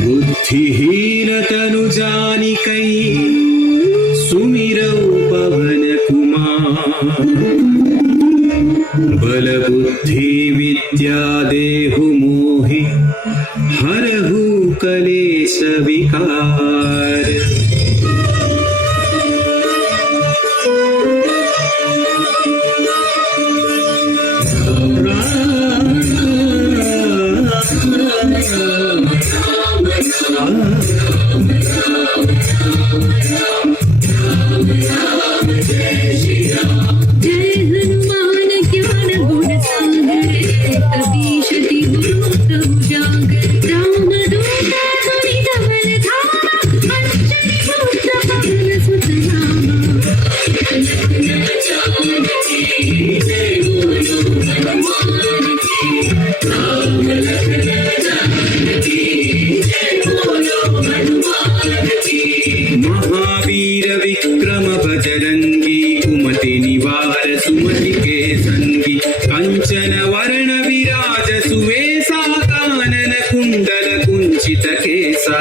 बुद्धिहीन तनु जानिकै सुमिरौ पवन कुमार। बल बुद्धि विद्या देहु मोहि हरहु कलेश विकार। महावीर विक्रम बजरंगी कुमति निवार सुमति के संगी। कंचन वर्ण विराज सुवेशा कानन कुंडल कुंचित केसा।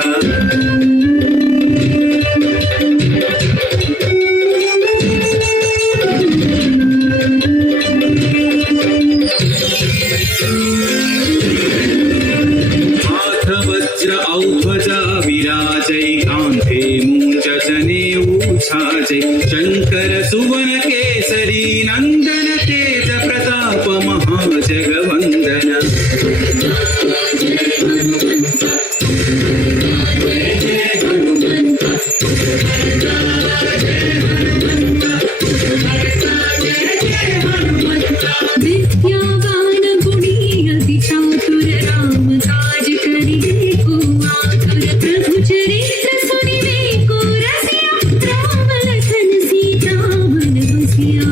हाथ वज्र औध्वजा विराजै कांधे मूंज जनेऊ छाजै। शंकर सुवन केसरी नंदन तेज प्रताप महाजगवंदन। विद्यावान गुणी अति चातुर राम काज करिबे को आतुर। प्रभु चरित्र सुनिबे को रसिया राम लखन सीता मन बसिया।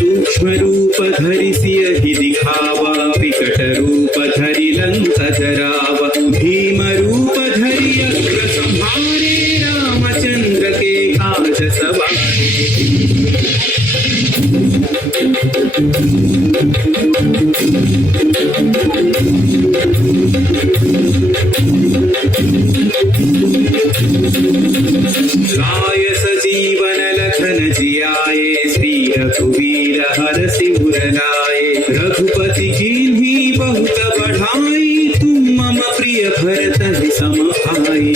सूक्ष्म रूप धरि सियहि दिखावा विकट रूप धरि लंक जरावा। भीम रूप धरि अग्र संहारे रामचंद्र के काज सवारे। लाय सजीवन लखन जियाए श्री रघुवीर हरषि उर लाए। रघुपति कीन्ही बहुत बढ़ाई तुम मम प्रिय भरत सम भाई।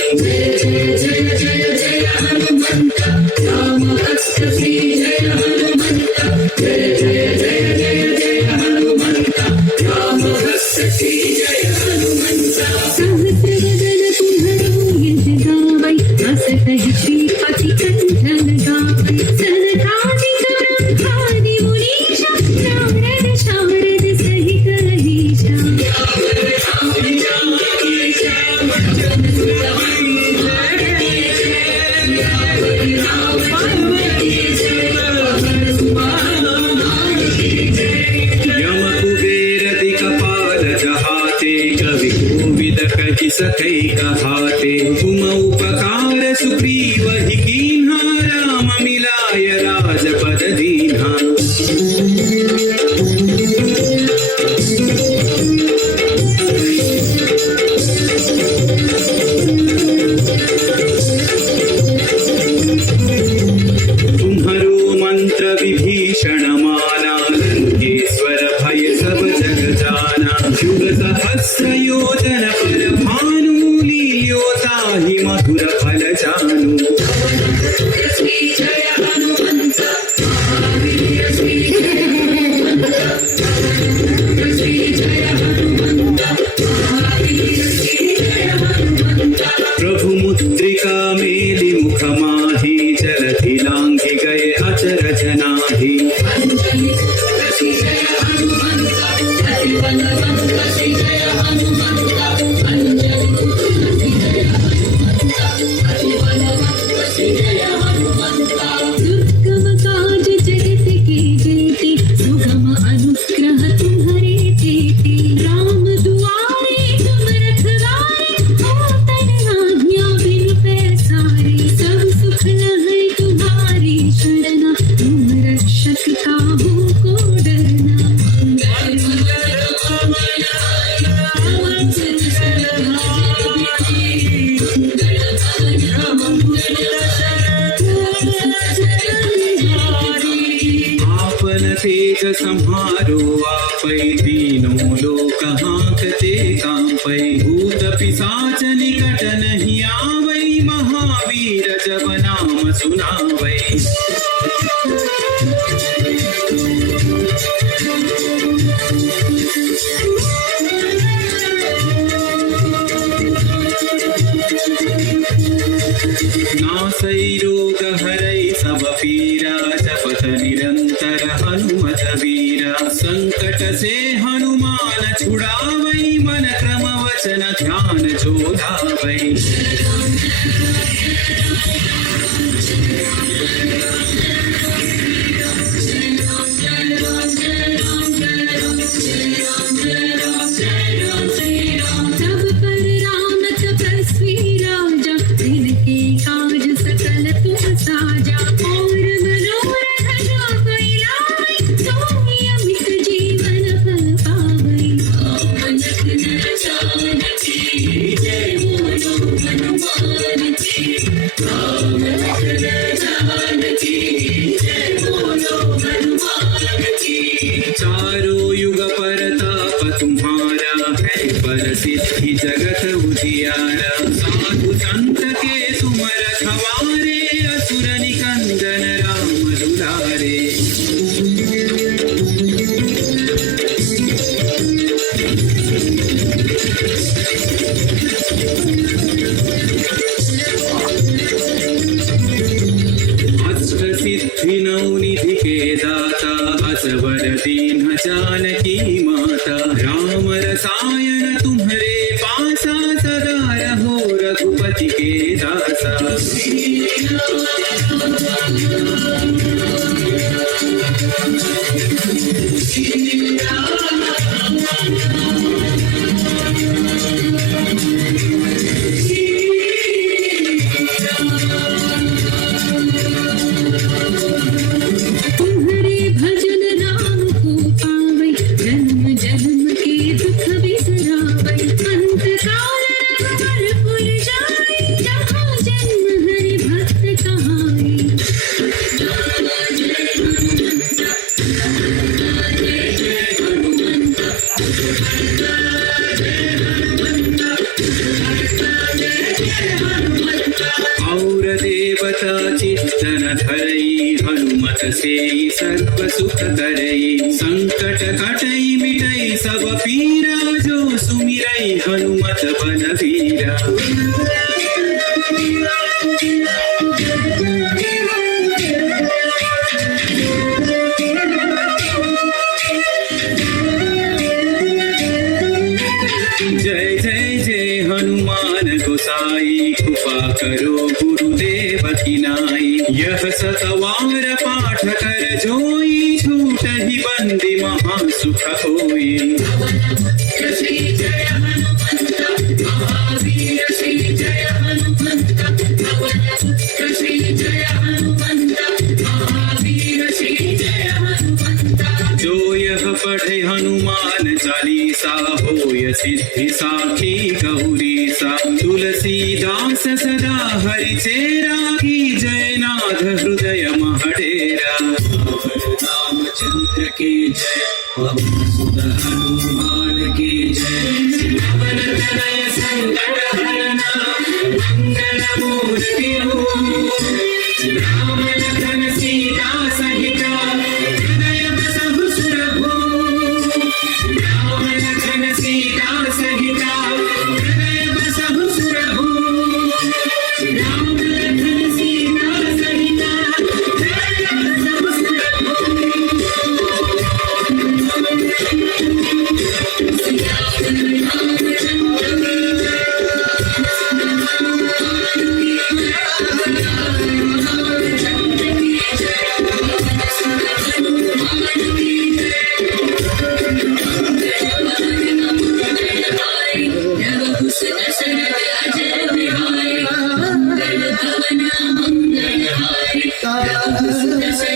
सहस्रवदन तुम्हरो यश गावै अस कहि श्रीपति कंठन गावै। सनकादिक ब्रह्मादि मुनीश नारद शारद सहित अहीशा। यम कुबेर दिक्पाल जहाते कवि कोविद कहि सकै कहाते। तुम उपकार सुग्रीव ही कीन्हा राम मिलाय राजपद दीन्हा। तुम्हरो मंत्र विभीषण माना लंकेश्वर भय सब जग जाना। युग सहस्र योजन पर भानु लील्योताहि मधुर फल जानू। तुम्हारो आपै तीनों लोक हांकते कांपै भूत पिशाच निकट नहीं आवै महावीर जब नाम सुनावै नासै रोग हरै सब पीरा जपत निरंतर हनुमत वीरा संकट से हनुमान छुड़ावै मन क्रम वचन ध्यान जो धावै तब पर राम तपस्वी राजा जिनके काज सकल तुम साजा और मनोरथ जो कोई लाए सोई अमित जीवन फल पावै मन जानकी जय बोलो हनुमान की राम जानकी जय बोलो हनुमान की चारों युग परताप तुम्हारा है पर सिद्धि जगत उजियारा साधु संत के तुम रखवारे असुर निकंदन राम दुलारे अष्ट सिद्धि नौ निधि के दाता असवर दीन जानकी माता राम रसायन तुम्हारे पासा सदा रहो रघुपति के दासा तुम्हारे भजन नाम को पावै जन्म जन्म के दुख बिसरावै अंत काल रघुवर जाय जहाँ जन्म हरि भक्त कहाई और देवता चित्तन धरई हनुमत से सर्व सुख करई संकट कटई मिटई सब पीरा जो सुमिरई हनुमत बलवीरा जय जय जय हनुमान गोसाई कृपा करो गुरुदेव की नाई यह सतवार पाठ कर जोई छूट ही बंदी महासुख होई श्री जय हनुमंत महावीर श्री जय हनुमंत श्री जय हनुमंत महावीर श्री जय हनुमंत जो यह पढ़े हनुमान चालीसा होय सिद्धि साखी गौरीसा तुलसीदास सदा हरि चेरा की जयनाथ हृदय महडेरा रामचंद्र की जय पवन सुत हनुमान की जय पवन तनय संकट हरना मंगल मूर्ति राम लखन सीता सहिता हृदय बसहु सुरभु राम लखन सीता सहिता हृदय बसहु सुरभु राम लखन सीता सहिता हृदय बसहु जय